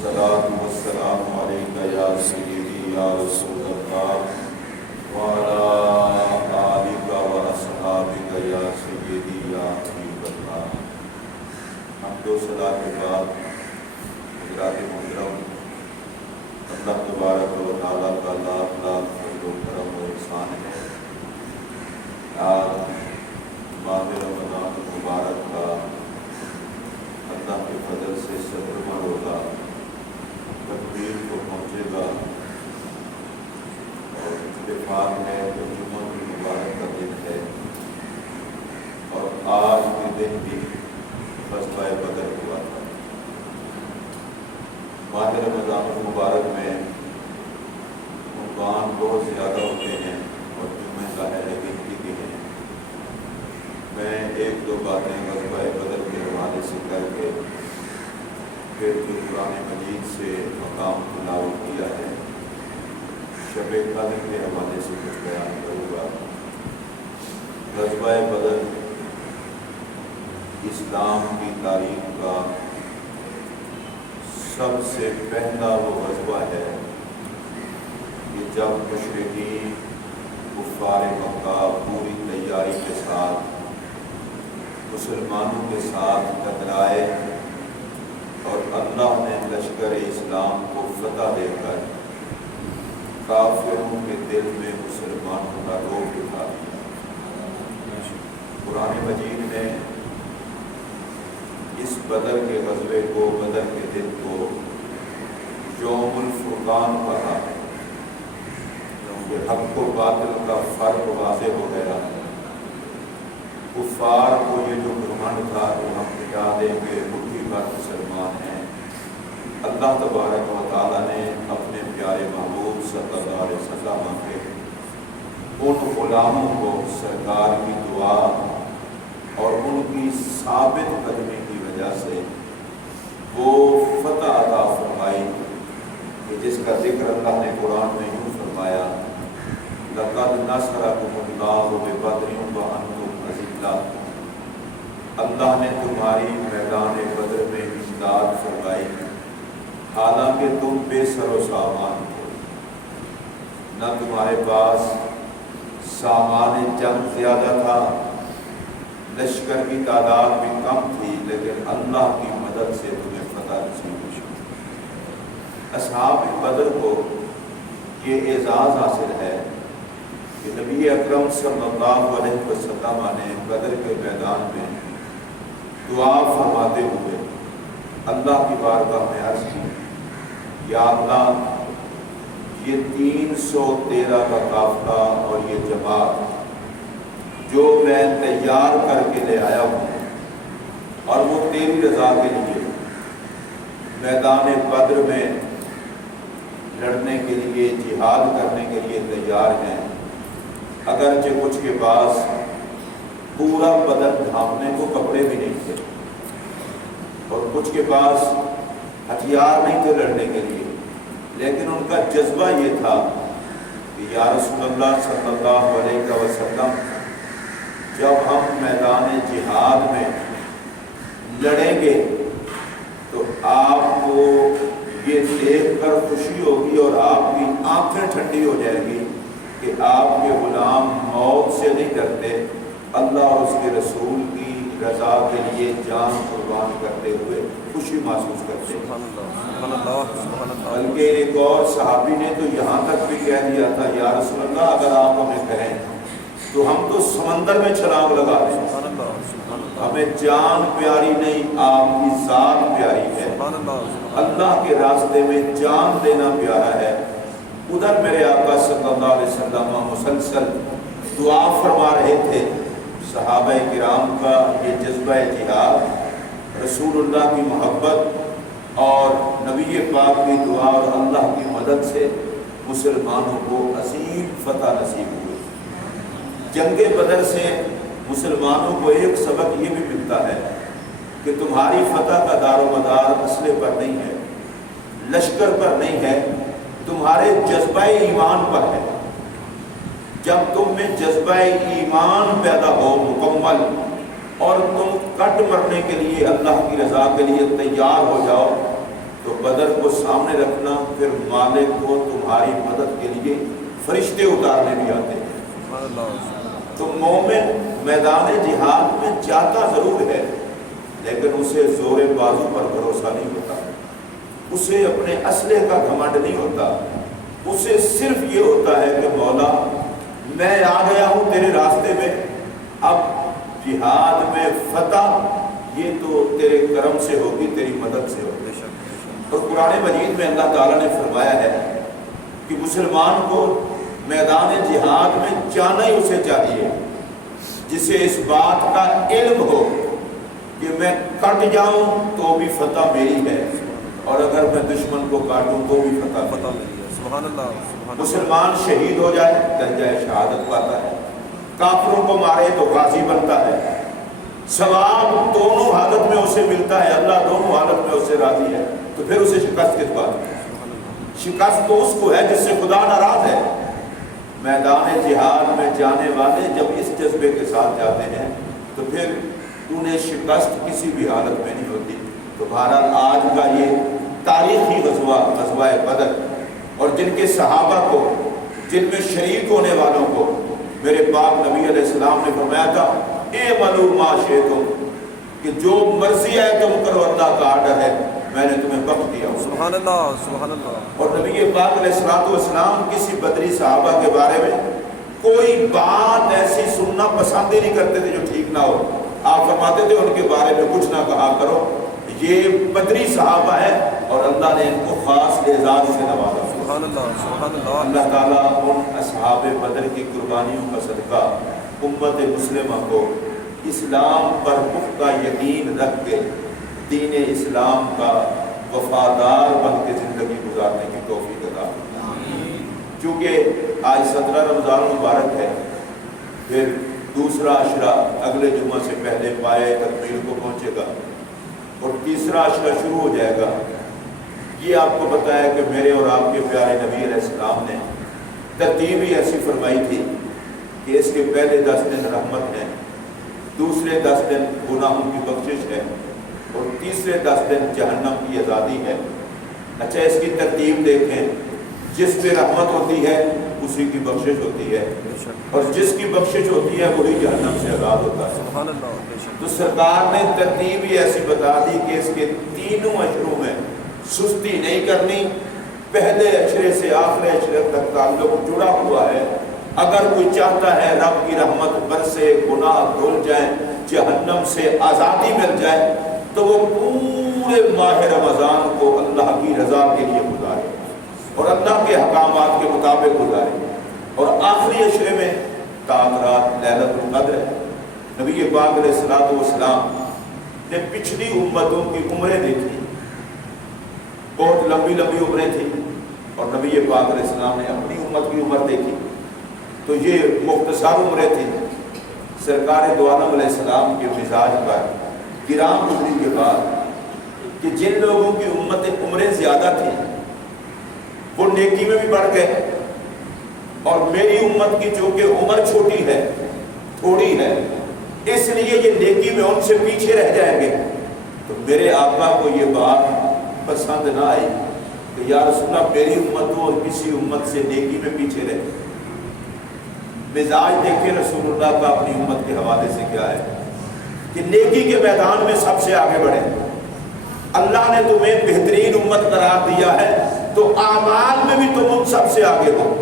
والصلاة والسلام عليك يا سيدي يا رسول الله وعلى آلك وأصحابك يا سيدي يا حبيب الله۔ حمد و ثنا کے بعد حضرات محترم، اللہ تبارک و تعالیٰ کا لاکھ لاکھ فضل و کرم و احسان ہے۔ آج ماہ رمضان المبارک کا اللہ کے فضل سے 17واں روزہ تکمیل کو پہنچے گا، اور اتفاق ہے تو جمعہ المبارک کا دن ہے، اور آج کے دن بھی غزوہ بدر ہوا تھا۔ ماہ رمضان المبارک میں عنوان بہت زیادہ ہوتے ہیں اور جمعے ظاہر ہے گنتی کے ہیں۔ میں ایک دو باتیں غزوہ بدر کے حوالے سے کر کے پھر جو قرآن مجید سے مقام تلاوت کیا ہے، شب قدر کے حوالے سے کچھ بیان کروں گا۔ غزوہ بدر اسلام کی تاریخ کا سب سے پہلا وہ غزوہ ہے کہ جب مشرکین کفار مکہ پوری تیاری کے ساتھ مسلمانوں کے ساتھ ٹکرائے، اور اللہ نے لشکر اسلام کو فتح دے کر کافروں کے دل میں مسلمانوں کا روب اٹھا دیا۔ قرآن مجید نے اس بدر کے غزوے کو، بدر کے دن کو یوم الفرقان کہا، کیونکہ حق و باطل کا فرق واضح ہو گیا۔ کفار کو یہ جو گھمنڈ تھا کہ ہم مٹا دیں گے، مٹھی بھر مسلمان ہیں، اللہ تبارک و تعالیٰ نے اپنے پیارے محبوب صلی اللہ علیہ وسلم کے ان غلاموں کو سرکار کی دعا اور ان کی ثابت قدمی کی وجہ سے وہ فتح عطا فرمائی کہ جس کا ذکر اللہ نے قرآن میں یوں فرمایا، لَقَدْ نَصَرَكُمُ اللَّهُ بِبَدْرٍ وَأَنْتُمْ أَذِلَّةٌ۔ اللہ نے تمہاری میدان بدر میں امداد فرمائی حالانکہ تم بے سر و سامان تھے، نہ تمہارے پاس سامان جنگ زیادہ تھا، لشکر کی تعداد بھی کم تھی، لیکن اللہ کی مدد سے تمہیں فتح نصیب ہوئی۔ اصحاب بدر کو یہ اعزاز حاصل ہے کہ نبی اکرم صلی اللہ علیہ وسلم نے بدر کے میدان میں دعا فرماتے ہوئے اللہ کی بارگاہ میں عرض کی، یا اللہ، یہ 313 کا قافلہ اور یہ جماعت جو میں تیار کر کے لے آیا ہوں، اور وہ تیری رضا کے لیے میدان بدر میں لڑنے کے لیے، جہاد کرنے کے لیے تیار ہیں، اگرچہ کچھ کے پاس پورا بدن ڈھانپنے کو کپڑے بھی نہیں تھے، اور کچھ کے پاس ہتھیار نہیں تھے لڑنے کے لیے، لیکن ان کا جذبہ یہ تھا کہ یا رسول اللہ صلی اللہ علیہ وسلم، جب ہم میدان جہاد میں لڑیں گے تو آپ کو یہ دیکھ کر خوشی ہوگی اور آپ کی آنکھیں ٹھنڈی ہو جائے گی کہ آپ کے غلام موت سے نہیں ڈرتے، اللہ اور اس کے رسول کی رضا کے لیے جان قربان کرتے ہوئے خوشی محسوس کرتے ہیں۔ بلکہ ایک اور صحابی نے تو یہاں تک بھی کہہ دیا تھا، یا رسول اللہ، اگر آپ ہمیں کہیں تو ہم تو سمندر میں چھلانگ لگا دیں، ہمیں جان پیاری نہیں، آپ کی ذات پیاری ہے، اللہ کے راستے میں جان دینا پیارا ہے۔ ادھر میرے آقا صلی اللہ علیہ وسلم مسلسل دعا فرما رہے تھے۔ صحابہ کرام کا یہ جذبہ جہاد، رسول اللہ کی محبت اور نبی پاک کی دعا اور اللہ کی مدد سے مسلمانوں کو عظیم فتح نصیب ہوئی۔ جنگ بدر سے مسلمانوں کو ایک سبق یہ بھی ملتا ہے کہ تمہاری فتح کا دار و مدار اسلحے پر نہیں ہے، لشکر پر نہیں ہے، تمہارے جذبہ ایمان پر ہے۔ جب تم میں جذبہ ایمان پیدا ہو مکمل، اور تم کٹ مرنے کے لیے اللہ کی رضا کے لیے تیار ہو جاؤ، تو بدر کو سامنے رکھنا، پھر مالک کو تمہاری مدد کے لیے فرشتے اتارنے بھی آتے ہیں۔ تو مومن میدان جہاد میں جاتا ضرور ہے، لیکن اسے زور بازو پر بھروسہ نہیں ہوتا، اسے اپنے اسلحے کا گھمنڈ نہیں ہوتا، اسے صرف یہ ہوتا ہے کہ مولا میں آ گیا ہوں تیرے راستے میں، اب جہاد میں فتح یہ تو تیرے کرم سے ہوگی، تیری مدد سے ہوگی۔ اور قرآن مجید میں اللہ تعالیٰ نے فرمایا ہے کہ مسلمان کو میدان جہاد میں جانا ہی اسے چاہیے جسے اس بات کا علم ہو کہ میں کٹ جاؤں تو بھی فتح میری ہے، اور اگر میں دشمن کو کاٹوں تو بھی فتح میری ہے۔ سبحان اللہ۔ مسلمان شہید ہو جائے درجہ شہادت پاتا ہے، کافروں کو مارے تو غازی بنتا ہے، ثواب دونوں حالت میں اسے ملتا ہے، اللہ دونوں حالت میں اسے راضی ہے، تو پھر اسے شکست کس بات ہے؟ شکست تو اس کو ہے جس سے خدا ناراض ہے۔ میدان جہاد میں جانے والے جب اس جذبے کے ساتھ جاتے ہیں تو پھر انہیں شکست کسی بھی حالت میں نہیں ہوتی۔ تو بہرحال آج کا یہ تاریخی غزوہ بدر، اور جن کے صحابہ کو، جن میں شریک ہونے والوں کو میرے پاک نبی علیہ السلام نے فرمایا تھا اعملوا ما شئتم، کہ جو مرضی ہے تم کرو، اللہ کا آرڈر ہے، میں نے تمہیں بخش دیا۔ سبحان اللہ، سبحان اللہ۔ اور نبی پاک علیہ السلام کسی بدری صحابہ کے بارے میں کوئی بات ایسی سننا پسند ہی نہیں کرتے تھے جو ٹھیک نہ ہو۔ آپ فرماتے تھے ان کے بارے میں کچھ نہ کہا کرو، یہ بدری صحابہ ہے اور اللہ نے ان کو خاص اعزاز سے نوازا۔ سبحان اللہ، سبحان اللہ۔ اللہ تعالیٰ ان اصحاب بدر کی قربانیوں کا صدقہ امت مسلمہ کو اسلام پر پختہ یقین رکھ کے دین اسلام کا وفادار بن کے زندگی گزارنے کی توفیق عطا فرمائے۔ چونکہ آج 17 رمضان مبارک ہے، پھر دوسرا عشرہ اگلے جمعہ سے پہلے پائے تکمیل کو پہنچے گا اور تیسرا عشرہ شروع ہو جائے گا۔ یہ آپ کو پتہ ہے کہ میرے اور آپ کے پیارے نبی علیہ السلام نے ترتیب ہی ایسی فرمائی تھی کہ اس کے پہلے 10 دن رحمت ہے، دوسرے 10 دن گناہوں کی بخشش ہے، اور تیسرے 10 دن جہنم کی آزادی ہے۔ اچھا اس کی ترتیب دیکھیں، جس پہ رحمت ہوتی ہے اسی کی بخشش ہوتی ہے، اور جس کی بخشش ہوتی ہے وہی جہنم سے آزاد ہوتا ہے۔ سبحان اللہ۔ تو سرکار نے ترتیب ہی ایسی بتا دی کہ اس کے تینوں اشروں میں سستی نہیں کرنی، پہلے اشرے سے آخری اشرے تک تعلق جڑا ہوا ہے۔ اگر کوئی چاہتا ہے رب کی رحمت برسے، گناہ دھل جائیں، جہنم سے آزادی مل جائے، تو وہ پورے ماہ رمضان کو اللہ کی رضا کے لیے گزارے اور اللہ کے احکامات کے مطابق گزارے۔ اور آخری عشرے میں رات لیلۃ القدر ہے۔ نبی پاک علیہ السلام نے پچھلی امتوں کی عمریں دیکھی، بہت لمبی لمبی عمریں تھیں، اور نبی پاک علیہ السلام نے اپنی امت کی عمر دیکھی تو یہ مختصر عمریں تھیں۔ سرکار دو عالم علیہ السلام کے مزاج پر گرام گزری کے بعد کہ جن لوگوں کی عمریں زیادہ تھیں وہ نیکی میں بھی بڑھ گئے، اور میری امت کی جو کہ عمر چھوٹی ہے، تھوڑی ہے، اس لیے یہ نیکی میں ان سے پیچھے رہ جائیں گے۔ تو میرے آقا کو یہ بات پسند نہ آئی کہ یا رسول اللہ میری امت ہو اور کسی امت سے نیکی میں پیچھے رہے۔ مزاج دیکھیں رسول اللہ کا اپنی امت کے حوالے سے کیا ہے کہ نیکی کے میدان میں سب سے آگے بڑھے۔ اللہ نے تمہیں بہترین امت قرار دیا ہے تو اعمال میں بھی تم ان سب سے آگے ہو۔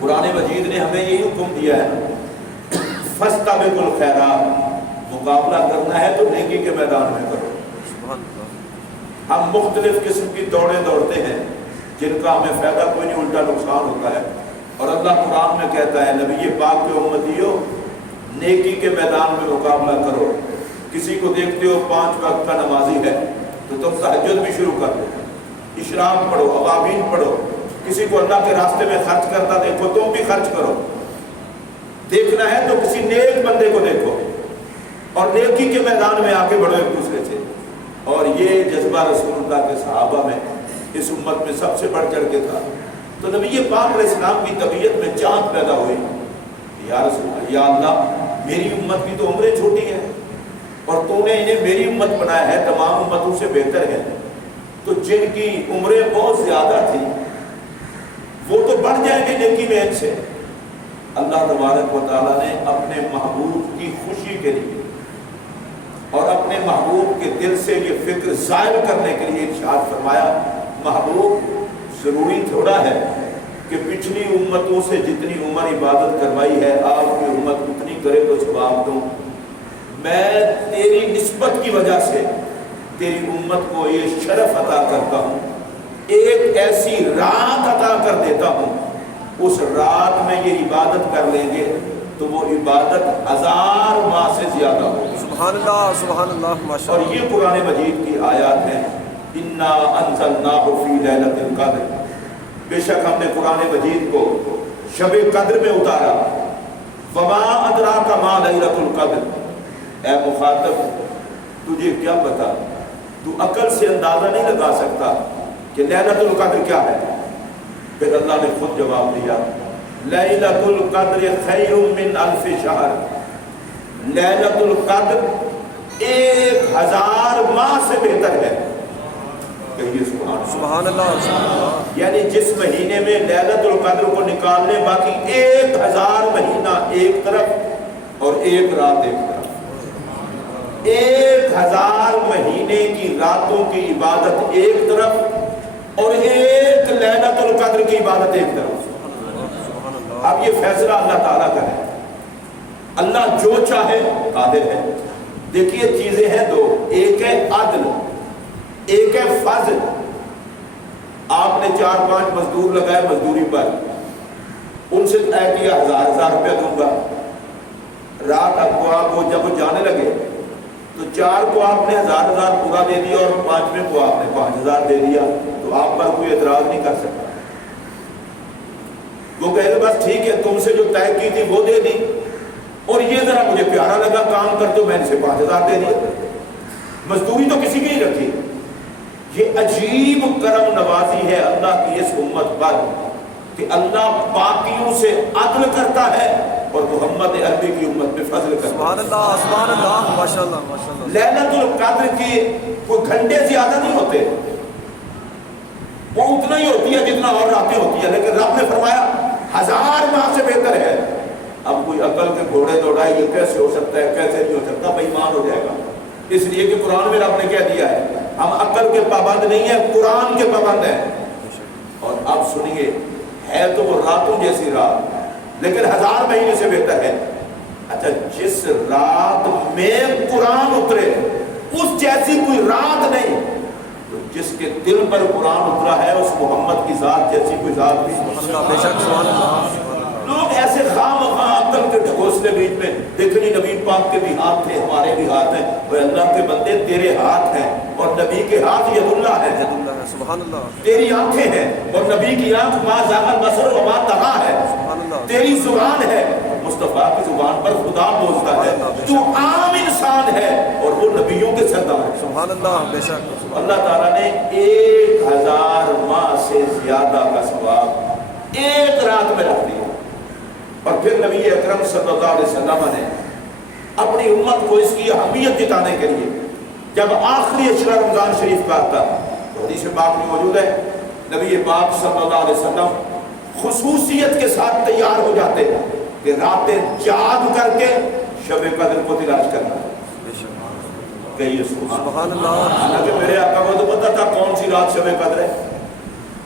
قرآن مجید نے ہمیں یہی حکم دیا ہے فاستبقوا الخیرات، مقابلہ کرنا ہے تو نیکی کے میدان میں کرو۔ ہم مختلف قسم کی دوڑیں دوڑتے ہیں جن کا ہمیں فائدہ کوئی نہیں، الٹا نقصان ہوتا ہے، اور اللہ قرآن میں کہتا ہے نبی پاک کے امتیوں نیکی کے میدان میں مقابلہ کرو۔ کسی کو دیکھتے ہو 5 وقت کا نمازی ہے تو تم تہجد بھی شروع کر دو، اشراق پڑھو، اوابین پڑھو۔ کسی کو اللہ کے راستے میں خرچ کرتا دیکھو تم بھی خرچ کرو۔ دیکھنا ہے تو کسی نیک بندے کو دیکھو اور نیکی کے میدان میں آگے بڑھو ایک دوسرے سے۔ اور یہ جذبہ رسول اللہ کے صحابہ میں اس امت میں سب سے بڑھ چڑھ کے تھا۔ تو نبی پاک علیہ السلام کی طبیعت میں چاہت پیدا ہوئی، یا رسول اللہ، یا اللہ میری امت کی تو عمریں چھوٹی ہے اور تو نے انہیں میری امت بنایا ہے، تمام امتوں سے بہتر ہے، تو جن کی عمریں بہت زیادہ تھی وہ تو بڑھ جائیں گے نیکی میں ان سے۔ اللہ تبارک و تعالیٰ نے اپنے محبوب کی خوشی کے لیے اور اپنے محبوب کے دل سے یہ فکر ظاہر کرنے کے لیے ارشاد فرمایا، محبوب ضروری تھوڑا ہے کہ پچھلی امتوں سے جتنی عمر عبادت کروائی ہے آپ کی امت اتنی کرے تو ثواب دوں۔ میں تیری نسبت کی وجہ سے تیری امت کو یہ شرف عطا کرتا ہوں، ایک ایسی رات عطا کر دیتا ہوں، اس رات میں یہ عبادت کر لیں گے تو وہ عبادت 1000 ماہ سے زیادہ ہوگی۔ سبحان اللہ سبحان اللہ ماشاء اللہ۔ اور یہ قرآن مجید کی آیات ہیں، انا انزلناہ فی لیلۃ القدر، بے شک ہم نے قرآن مجید کو شب قدر میں اتارا۔ وما ادراک ما لیلۃ القدر، اے مخاطب تجھے کیا پتا، تو عقل سے اندازہ نہیں لگا سکتا کہ لیلۃ القدر کیا ہے۔ پھر اللہ نے خود جواب دیا، لیلۃ القدر خیر من الف شہر، لیلۃ القدر 1000 ماہ سے بہتر ہے۔ کہیے سبحان اللہ سبحان اللہ۔ یعنی جس مہینے میں لیلۃ القدر کو نکال لیں باقی 1000 مہینہ ایک طرف اور ایک رات ایک طرف، 1000 مہینے کی راتوں کی عبادت ایک طرف اور ایک لیلۃ القدر کی عبادت ایک طرف۔ اب یہ فیصلہ اللہ تعالیٰ کا ہے، اللہ جو چاہے قادر ہے۔ دیکھیے چیزیں ہیں دو، ایک ہے عدل، ایک ہے فضل۔ آپ نے 4-5 مزدور لگائے مزدوری پر، ان سے طے کیا 1000 روپیہ دوں گا، رات کو آپ وہ جب جانے لگے تو 4 کو آپ نے 1000 پورا دے دیا اور 5ویں کو آپ نے 5000 دے دیا، تو آپ پر کوئی اعتراض نہیں کر سکتا۔ وہ کہے گا بس ٹھیک ہے، تم سے جو طے کی تھی وہ دے دی اور یہ ذرا مجھے پیارا لگا کام کر تو میں نے 5000 دے دیا، مزدوری تو کسی کی نہیں رکھی۔ یہ عجیب کرم نوازی ہے اللہ کی اس امت پر کہ اللہ باقیوں سے عدل کرتا ہے اور محمد عربی کی امت میں فضل کرتا ہے۔ سبحان اللہ ماشاء اللہ ماشاء اللہ۔ لیلۃ القدر کی کوئی گھنٹے زیادہ نہیں ہوتے، وہ اتنا ہی ہوتی ہے جتنا اور راتیں ہوتی ہیں، لیکن رب نے فرمایا 1000 ماہ سے بہتر ہے۔ اب کوئی عقل کے گھوڑے دوڑائے یہ کیسے ہو سکتا ہے، کیسے نہیں ہو سکتا، بے ایمان ہو جائے گا۔ اس لیے کہ قرآن میں رب نے کہہ دیا ہے ہم عقل کے پابند نہیں ہیں، قرآن کے پابند ہیں۔ اور اب سنیے، ہے تو وہ راتوں جیسی رات لیکن 1000 مہینے سے بہتر ہے۔ اچھا، جس رات میں قرآن اترے اس جیسی کوئی رات نہیں، تو جس کے دل پر قرآن اترا ہے اس محمد کی ذات جیسی کوئی ذات بھی نہیں۔ بے شک سبحان اللہ۔ لوگ ایسے خواہ مخواہ عقل کے ڈھکوسلے بیچ میں دیکھنی، نبی پاک کے بھی ہاتھ تھے، ہمارے بھی ہاتھ ہیں، وہ اللہ کے بندے تیرے ہاتھ ہیں اور نبی کے ہاتھ ید اللہ ہے، سبحان اللہ۔ تیری آنکھیں ہیں اور نبی کی آنکھ ما زاغ البصر وما طغیٰ ہے، تیری زبان ہے، مصطفیٰ کی زبان پر خدا بولتا ہے، تو عام انسان ہے اور وہ نبیوں کے سردار ہے۔ سبحان اللہ بے شک۔ اللہ تعالیٰ نے 1000 ماہ سے زیادہ کا ثواب ایک رات میں رکھ دیا۔ اور پھر نبی اکرم صلی اللہ علیہ وسلم نے اپنی امت کو اس کی اہمیت جتانے کے لیے جب آخری عشرہ رمضان شریف کا آتا تو حدیث پاک میں موجود ہے، نبی پاک صلی اللہ علیہ وسلم خصوصیت کے ساتھ تیار ہو جاتے کہ راتیں جاگ کر کے شب قدر کو تلاش کرنا۔ کہیے سبحان اللہ۔ حالانکہ میرے آقا کو تو پتا تھا کون سی رات شب قدر ہے،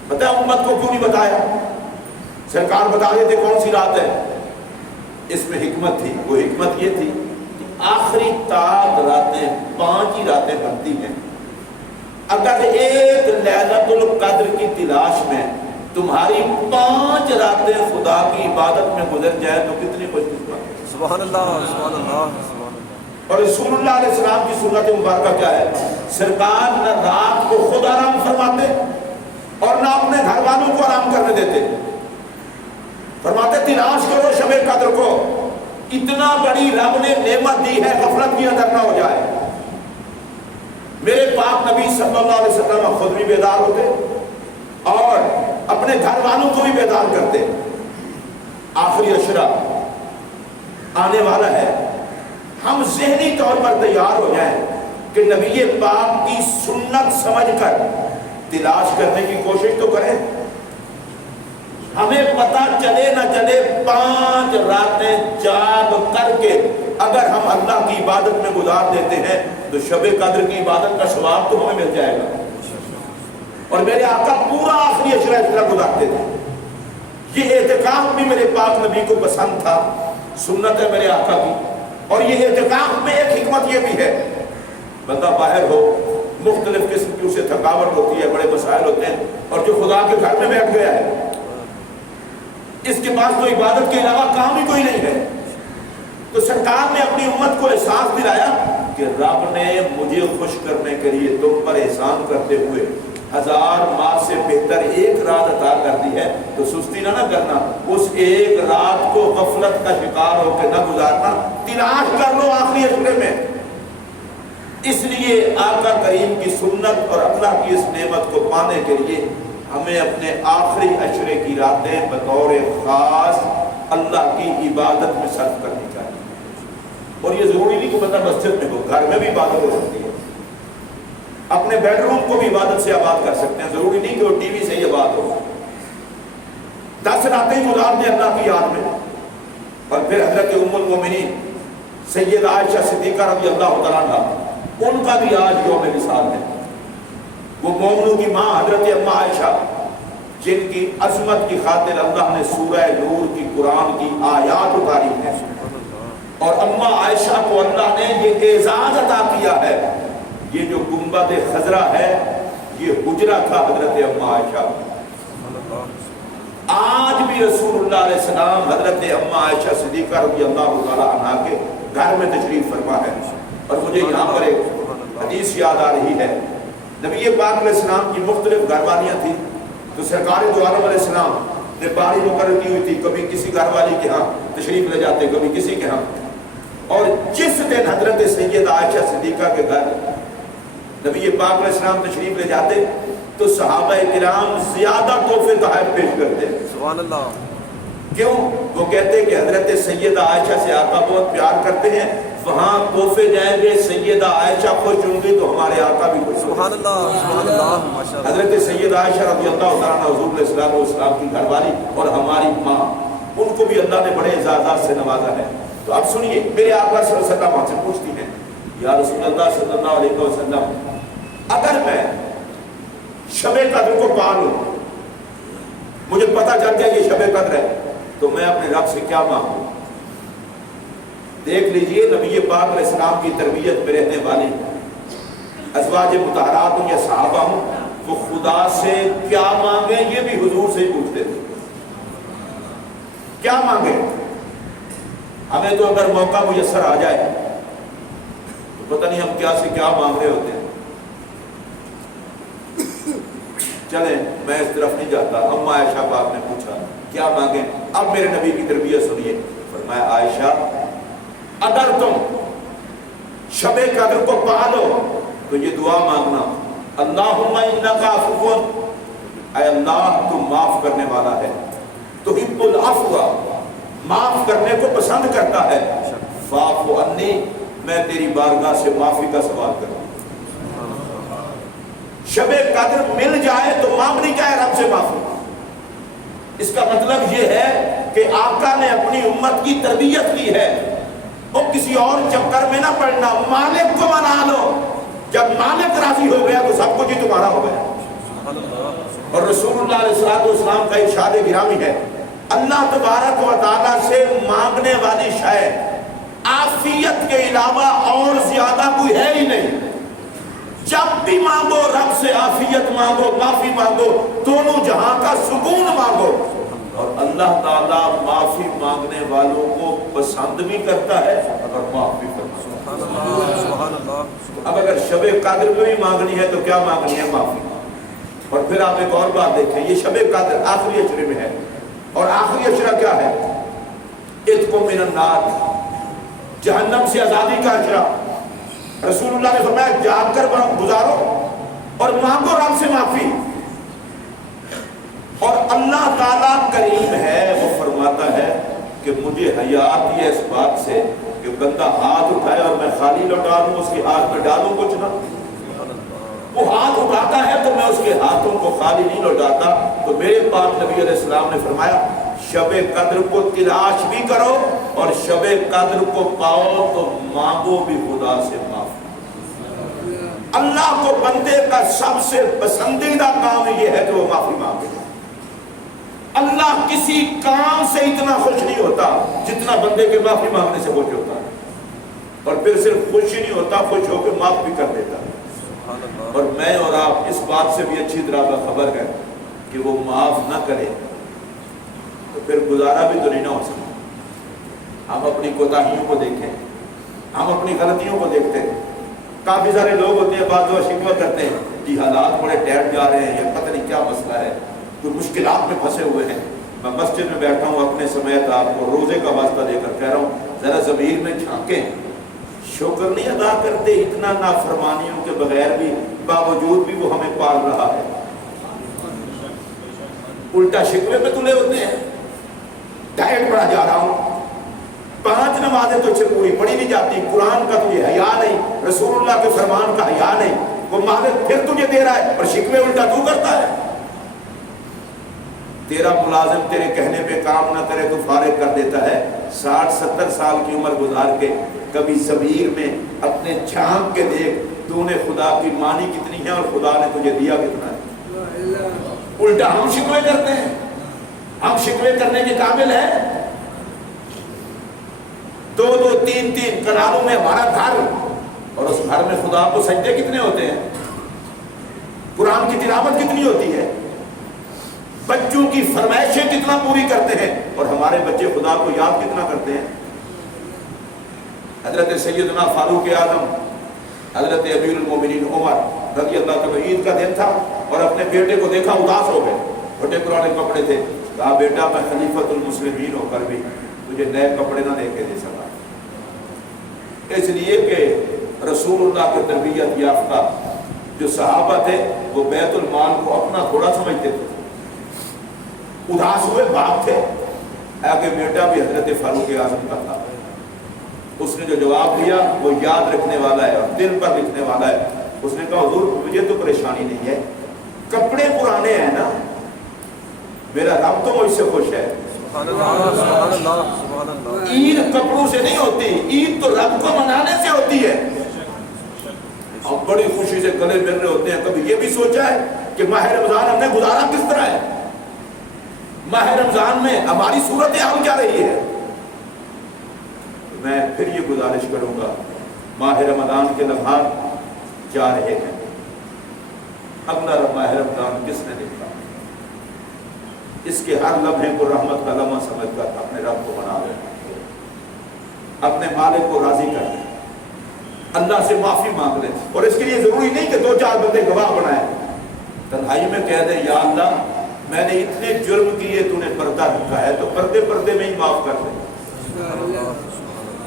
پتہ ہے امت کو کیوں نہیں بتایا؟ سرکار بتا دیتے کون سی رات ہے۔ اس میں حکمت تھی، وہ حکمت یہ تھی کہ آخری تاک راتیں 5 ہی راتیں بنتی ہیں، اگر ایک لیلۃ القدر کی تلاش میں تمہاری 5 راتیں خدا کی عبادت میں گزر جائے تو کتنی خوش قسمت۔ سبحان اللہ سبحان اللہ۔ اور رسول اللہ علیہ السلام کی سنت مبارکہ کیا ہے؟ سرکار نہ رات کو خود آرام فرماتے اور نہ اپنے گھر والوں کو آرام کرنے دیتے، فرماتے تلاش کرو شب قدر کو، اتنا بڑی رب نے نعمت دی ہے غفلت بھی اندر نہ ہو جائے۔ میرے پاک نبی صلی اللہ علیہ وسلم خود بھی بیدار ہوتے اور اپنے گھر والوں کو بھی بیدار کرتے۔ آخری عشرہ آنے والا ہے، ہم ذہنی طور پر تیار ہو جائیں کہ نبی پاک کی سنت سمجھ کر تلاش کرنے کی کوشش تو کریں. ہمیں پتہ چلے نہ چلے 5 راتیں جاگ کر کے اگر ہم اللہ کی عبادت میں گزار دیتے ہیں تو شب قدر کی عبادت کا ثواب تو ہمیں مل جائے گا. اور میرے آقا پورا آخری عشرہ اس طرح گزارتے تھے. یہ اعتکاف بھی میرے پاک نبی کو پسند تھا، سنت ہے میرے آقا کی. اور یہ اعتکاف میں ایک حکمت یہ بھی ہے، بندہ باہر ہو، مختلف قسم کی اسے تھکاوٹ ہوتی ہے، بڑے مسائل ہوتے ہیں، اور جو خدا کے گھر میں بیٹھ گیا ہے اس کے پاس تو عبادت کے علاوہ کام ہی کوئی نہیں ہے. تو سرکار نے اپنی امت کو احساس دلایا کہ رب نے مجھے خوش کرنے کے لیے تم پر احسان کرتے ہوئے 1000 ماہ سے بہتر ایک رات عطا کر دی ہے، تو سستی نہ کرنا، اس ایک رات کو غفلت کا شکار ہو کے نہ گزارنا، تلاش کر لو آخری عشرے میں. اس لیے آقا کریم کی سنت اور اللہ کی اس نعمت کو پانے کے لیے ہمیں اپنے آخری عشرے کی راتیں بطور خاص اللہ کی عبادت میں صرف کرنی چاہیے. اور یہ ضروری نہیں کہ بندہ مسجد میں ہو، گھر میں بھی عبادت ہو سکتی ہے. اپنے بیڈ روم کو بھی عبادت سے آباد کر سکتے ہیں، ضروری نہیں کہ وہ ٹی وی سے ہی آباد ہو. 10 راتیں گزار دیں اللہ کی یاد میں. اور پھر حضرت ام المومنین سیدہ عائشہ صدیقہ رضی اللہ تعالیٰ عنہ، ان کا بھی آج یوم وصال ہے. وہ مومنوں کی ماں حضرت اما عائشہ، جن کی عظمت کی خاطر اللہ نے سورہ نور کی قرآن کی آیات اتاری ہیں. اور اما عائشہ کو اللہ نے یہ اعزاز عطا کیا ہے. یہ جو گنبد خضرا ہے یہ حجرہ تھا حضرت اما عائشہ. آج بھی رسول اللہ علیہ السلام حضرت اما عائشہ صدیقہ رضی اللہ تعالیٰ عنہ کے گھر میں تشریف فرما ہے. اور مجھے یہاں پر ایک حدیث یاد آ رہی ہے. نبی پاک علیہ السلام کی مختلف گھر والیاں تھیں، تو سرکار دو عالم علیہ السلام نے باری مقرر کی ہوئی تھی، کبھی کسی گھر والی کے ہاں تشریف لے جاتے، کبھی کسی کے ہاں. اور جس دن حضرت سیدہ عائشہ صدیقہ کے گھر نبی پاک علیہ السلام تشریف لے جاتے تو صحابہ کرام زیادہ تحفے تحائف پیش کرتے. سبحان اللہ. کیوں؟ وہ کہتے کہ حضرت سیدہ عائشہ سے آقا بہت پیار کرتے ہیں، وہاں تحفے جائیں گے، سیدہ عائشہ خوش ہوں گی تو ہمارے آقا بھی خوش. سبحان اللہ سبحان اللہ ماشاء اللہ. حضرت سیدہ عائشہ رضی اللہ تعالیٰ عنہ حضور علیہ الصلوۃ والسلام کی گھر والی اور ہماری ماں، ان کو بھی اللہ نے بڑے اعزازات سے نوازا ہے. تو اب سنیے، میرے آقا صلی اللہ علیہ وسلم سے پوچھتی ہیں، یا رسول اللہ صلی اللہ علیہ وسلم، اگر میں شب قدر کو پا لوں، مجھے پتہ چل جائے یہ شب قدر ہے، تو میں اپنے رب سے کیا مانگوں؟ دیکھ لیجئے نبی پاک علیہ السلام کی تربیت میں رہنے والی ازواج مطہرات ہوں یا صحابہ ہوں، وہ خدا سے کیا مانگیں یہ بھی حضور سے ہی پوچھتے تھے. کیا مانگیں؟ ہمیں تو اگر موقع میسر آ جائے تو پتہ نہیں ہم کیا سے کیا مانگ رہے ہوتے ہیں. چلیں میں اس طرف نہیں جاتا. اما عائشہ پاک نے پوچھا کیا مانگیں؟ اب میرے نبی کی تربیت سنیے. فرمایا عائشہ اگر تم شب قدر کو پا لو تو یہ دعا مانگنا، اللہم انک عفو، اے اللہ تم معاف کرنے والا ہے، تحب العفو، معاف کرنے کو پسند کرتا ہے، فاعف عنی، میں تیری بارگاہ سے معافی کا سوال کروں. شب قدر مل جائے تو مانگنی کیا ہے؟ رب سے معافی. اس کا مطلب یہ ہے کہ آقا نے اپنی امت کی تربیت کی ہے. وہ کسی اور چکر میں نہ پڑنا، مالک کو منا لو. جب مالک راضی ہو گیا تو سب کچھ ہی تمہارا ہو گیا. اور رسول اللہ علیہ السلام کا ارشاد گرامی ہے، اللہ تبارک و تعالیٰ سے مانگنے والی شے عافیت کے علاوہ اور زیادہ کوئی ہے ہی نہیں. جب بھی مانگو رب سے عافیت مانگو، معافی مانگو، دونوں جہاں کا سکون مانگو. اور اللہ تعالیٰ معافی مانگنے والوں کو پسند بھی کرتا ہے اور معاف بھی کرتا ہے. سبحان اللہ. اب اگر شب قدر میں بھی مانگنی ہے تو کیا مانگنی ہے؟ معافی. اور پھر آپ ایک اور بات دیکھیں، یہ شب قدر آخری عشرے میں ہے، اور آخری عشرہ کیا ہے؟ عتق من النار، جہنم سے آزادی کا عشرہ. رسول اللہ نے فرمایا جاگ کر گزارو اور مانگو رب سے معافی. اور اللہ تعالیٰ کریم ہے، وہ فرماتا ہے کہ مجھے حیا آتی ہے اس بات سے کہ بندہ ہاتھ اٹھائے اور میں خالی لوٹا دوں، اس کے ہاتھ میں ڈالوں کچھ نہ. وہ ہاتھ اٹھاتا ہے تو میں اس کے ہاتھوں کو خالی نہیں لوٹاتا. تو میرے پاک نبی علیہ السلام نے فرمایا شب قدر کو تلاش بھی کرو اور شب قدر کو پاؤ تو مانگو بھی خدا سے معافی. اللہ کو بندے کا سب سے پسندیدہ کام یہ ہے کہ وہ معافی مانگے. اللہ کسی کام سے اتنا خوش نہیں ہوتا جتنا بندے کے معافی مانگنے سے خوش ہوتا ہے. اور پھر صرف خوش ہی نہیں ہوتا, خوش ہو کے معاف بھی کر دیتا ہے. اور میں اور آپ اس بات سے بھی اچھی طرح خبر ہے کہ وہ معاف نہ کرے تو پھر گزارا بھی تو نہیں نہ ہو سکتا. ہم اپنی کوتاہیوں کو دیکھیں, ہم اپنی غلطیوں کو دیکھتے ہیں. کافی سارے لوگ ہوتے ہیں بعض وہ شکوہ کرتے ہیں جی حالات بڑے ٹیٹ جا رہے ہیں, یہ پتہ نہیں کیا مسئلہ ہے, کوئی مشکلات میں پھنسے ہوئے ہیں. میں مسجد میں بیٹھا ہوں اپنے سمیت آپ کو روزے کا واسطہ دے کر کہہ رہا ہوں ذرا ضمیر میں جھانکیں. شکر نہیں ادا کرتے اتنا نافرمانیوں کے بغیر بھی, باوجود بھی وہ ہمیں پال رہا ہے. الٹا شکوے پہ تلے ہوتے ہیں. ڈائٹ پڑھا جا رہا ہوں, 5 نمازیں تو پوری پڑھی نہیں جاتی, قرآن کا تجھے حیا نہیں, رسول اللہ کے فرمان کا حیا نہیں, وہ مالک پھر تجھے دے رہا ہے اور شکوے الٹا تو کرتا ہے. تیرا ملازم تیرے کہنے پہ کام نہ کرے تو فارغ کر دیتا ہے. 60-70 سال کی عمر گزار کے کبھی ضمیر میں اپنے جھانک کے دیکھ تو نے خدا کی مانی کتنی ہے اور خدا نے تجھے دیا کتنا ہے. الٹا ہم شکوے کرتے ہیں, ہم شکوے کرنے کے قابل ہیں. 2-2, 3-3 کنالوں میں ہمارا گھر اور اس گھر میں خدا کو سجدے کتنے ہوتے ہیں, قرآن کی تلاوت کتنی ہوتی ہے, بچوں کی فرمائشیں کتنا پوری کرتے ہیں اور ہمارے بچے خدا کو یاد کتنا کرتے ہیں. حضرت سیدنا فاروق اعظم, حضرت امیر المومنین عمر رضی اللہ عنہ, عید کا دن تھا اور اپنے بیٹے کو دیکھا اداس ہو گئے. چھوٹے پرانے کپڑے تھے. کہا بیٹا میں خلیفۃ المسلمین ہو کر بھی تجھے نئے کپڑے نہ لے کے دے سکا, اس لیے کہ رسول اللہ کے تربیت یافتہ جو صحابہ تھے وہ بیت المال کو اپنا تھوڑا سمجھتے تھے. اداس ہوئے باپ تھے. آگے بیٹا بھی حضرت فاروق اعظم کا تھا. اس نے جو جواب دیا وہ یاد رکھنے والا ہے اور دل پر لکھنے والا ہے. اس نے کہا حضور مجھے تو پریشانی نہیں ہے, کپڑے پرانے ہیں نا, میرا رب تو مجھ سے خوش ہے. عید کپڑوں سے نہیں ہوتی, عید تو رب کو منانے سے ہوتی ہے. ہم بڑی خوشی سے گلے مل رہے ہوتے ہیں. کبھی یہ بھی سوچا ہے کہ ماہ رمضان ہم نے گزارا کس طرح ہے, ماہ رمضان میں ہماری صورت حال کیا رہی ہے. میں پھر یہ گزارش کروں گا, ماہ رمضان کے لمحات جا رہے ہیں. اگلا ماہ رمضان کس نے دیکھا, اس کے ہر لمحے کو رحمت کا لمحہ سمجھ کر اپنے رب کو منا لیں, اپنے مالک کو راضی کر لیں, اللہ سے معافی مانگ لیں. اور اس کے لیے ضروری نہیں کہ 2-4 بندے گواہ بنائیں, تنہائی میں کہہ دیں یا اللہ میں نے اتنے جرم کیے تو نے پردہ رکھا ہے تو پردے پردے میں ہی معاف کر دیں.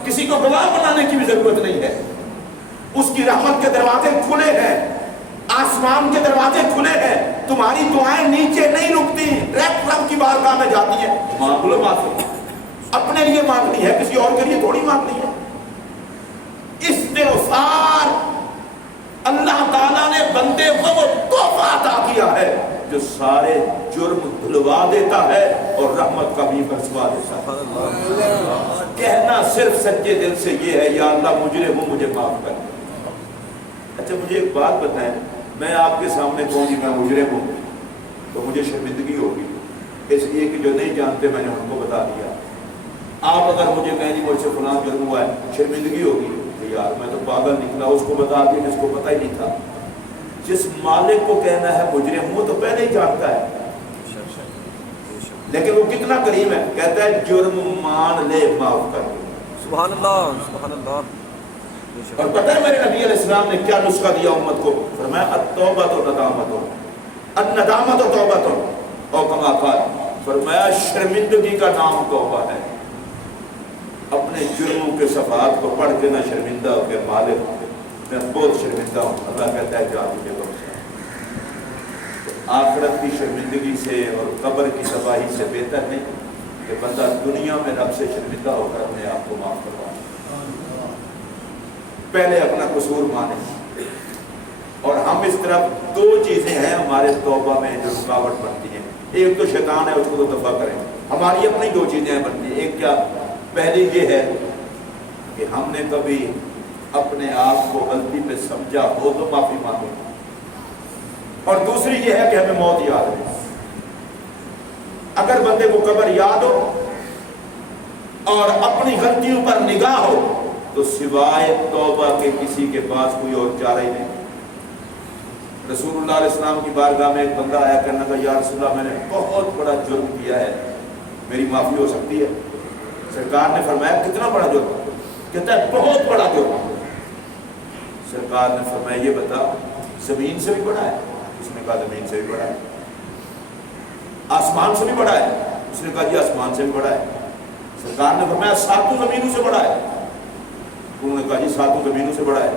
کسی کو گواہ بنانے کی بھی ضرورت نہیں ہے. اس کی رحمت کے دروازے کھلے ہیں, آسمان کے دروازے کھلے ہیں. تمہاری دعائیں نیچے نہیں رکتی, ڈائریکٹ رب کی بارگاہ میں جاتی ہیں. مانگ لو معافی, اپنے لیے مانگنی ہے, کسی اور کے لیے تھوڑی مانگنی ہے. استغفار اللہ تعالیٰ نے بندے کو وہ تحفہ عطا کیا ہے جو سارے جرم دھلوا دیتا ہے اور رحمت کا بھی برسوا دیتا ہے. کہنا صرف سچے دل سے یہ ہے یا اللہ مجرم ہوں مجھے معاف کر. اچھا مجھے ایک بات بتائیں, میں آپ کے سامنے کہوں گی میں مجرم ہوں تو مجھے شرمندگی ہوگی, اس لیے کہ جو نہیں جانتے میں نے ان کو بتا دیا. آپ اگر مجھے کہیں گے مجھ سے فلاں جرم ہوا ہے, شرمندگی ہوگی کہ یار میں تو پاگل نکلا, اس کو بتا دیا جس کو پتہ ہی نہیں تھا. جس مالک کو کہنا ہے مجرم وہ تو پہلے ہی جانتا ہے, لیکن وہ کتنا کریم ہے, کہتا ہے جرم مان لے معاف کر دے. سبحان اللہ, سبحان اللہ. اور پتہ ہے میرے نبی علیہ السلام نے کیا نسخہ دیا امت کو, فرمایا التوبۃ ندامۃ, الندامۃ توبۃ, اور کما قال, فرمایا شرمندگی کا نام توبہ ہے. اپنے جرموں کے صفحات کو پڑھ کے نہ شرمندہ ہو کے مالک میں بہت شرمندہ ہوں, اللہ کہتا ہے جا مجھے بخشا. آخرت کی شرمندگی سے اور قبر کی تباہی سے بہتر نہیں کہ بندہ دنیا میں رب سے شرمندہ ہو کر اپنے آپ کو معاف کروا. پہلے اپنا قصور مانے, اور ہم اس طرف دو چیزیں ہیں ہمارے توبہ میں جو رکاوٹ بنتی ہیں. ایک تو شیطان ہے, اس کو تو دفع کریں. ہماری اپنی دو چیزیں بنتی ہیں. ایک کیا؟ پہلی یہ ہے کہ ہم نے کبھی اپنے آپ کو غلطی پہ سمجھا ہو تو معافی مانگو, اور دوسری یہ ہے کہ ہمیں موت یاد ہے. اگر بندے کو قبر یاد ہو اور اپنی غلطیوں پر نگاہ ہو تو سوائے توبہ کے کسی کے پاس کوئی اور چارہ ہی نہیں. رسول اللہ علیہ السلام کی بارگاہ میں ایک بندہ آیا, کہنے لگا یا رسول اللہ میں نے بہت بڑا جرم کیا ہے, میری معافی ہو سکتی ہے؟ سرکار نے فرمایا کتنا بڑا جرم؟ کہتا ہے بہت بڑا جرم. سرکار نے فرمایا یہ بتا زمین سے بھی بڑا ہے؟ اس نے کہا زمین سے بھی بڑا ہے. آسمان سے بھی بڑا ہے؟ اس نے کہا جی آسمان سے بھی بڑا ہے. سرکار نے فرمایا ساتوں زمینوں سے بڑا ہے؟ انہوں نے کہا جی ساتوں زمینوں سے بڑا ہے.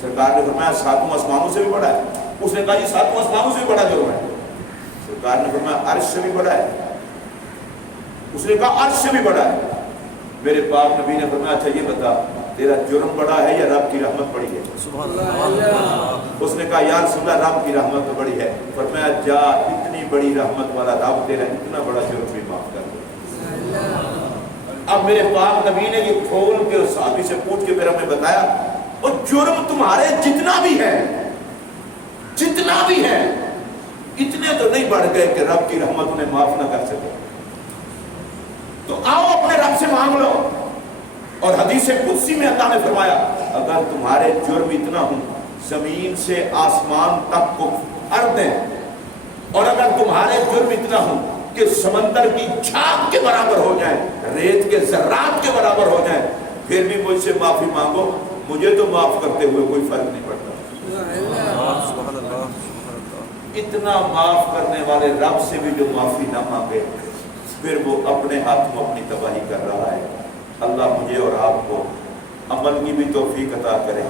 سرکار نے فرمایا ساتوں آسمانوں سے بھی بڑا ہے؟ اس نے کہا جی ساتوں آسمانوں سے بھی بڑا جرم ہے. سرکار نے فرمایا عرش سے بھی بڑا ہے؟ اس نے کہا عرش سے بھی بڑا ہے. میرے پاک نبی نے فرمایا اچھا یہ بتا تیرا جرم بڑا ہے یا رب کی رحمت بڑی ہے؟ سبحان اللہ. اس نے کہا یا رسول اللہ رب کی رحمت تو بڑی ہے. فرمایا جا اتنی بڑی رحمت والا رب تیرا اتنا بڑا جرم بھی معاف کر دے. اب میرے پاک نبی نے یہ کھول کے اس صحابی سے پوچھ کے پھر ہمیں بتایا اور جرم تمہارے جتنا بھی ہے اتنے تو نہیں بڑھ گئے کہ رب کی رحمت انہیں معاف نہ کر سکے. تو آؤ اپنے رب سے مانگ لو. اور حدیث قدسی میں اللہ نے فرمایا اگر تمہارے جرم اتنا ہوں زمین سے آسمان تک کو عرض دیں, اور اگر تمہارے جرم اتنا ہوں کہ سمندر کی جھاگ کے برابر ہو جائیں, ریت کے ذرات کے برابر ہو جائیں, پھر بھی مجھ سے معافی مانگو, مجھے تو معاف کرتے ہوئے کوئی فرق نہیں پڑتا. سبحان اللہ. اتنا معاف کرنے والے رب سے بھی جو معافی نہ مانگے پھر وہ اپنے ہاتھ میں اپنی تباہی کر رہا ہے. اللہ مجھے اور آپ کو عمل کی بھی توفیق عطا کرے.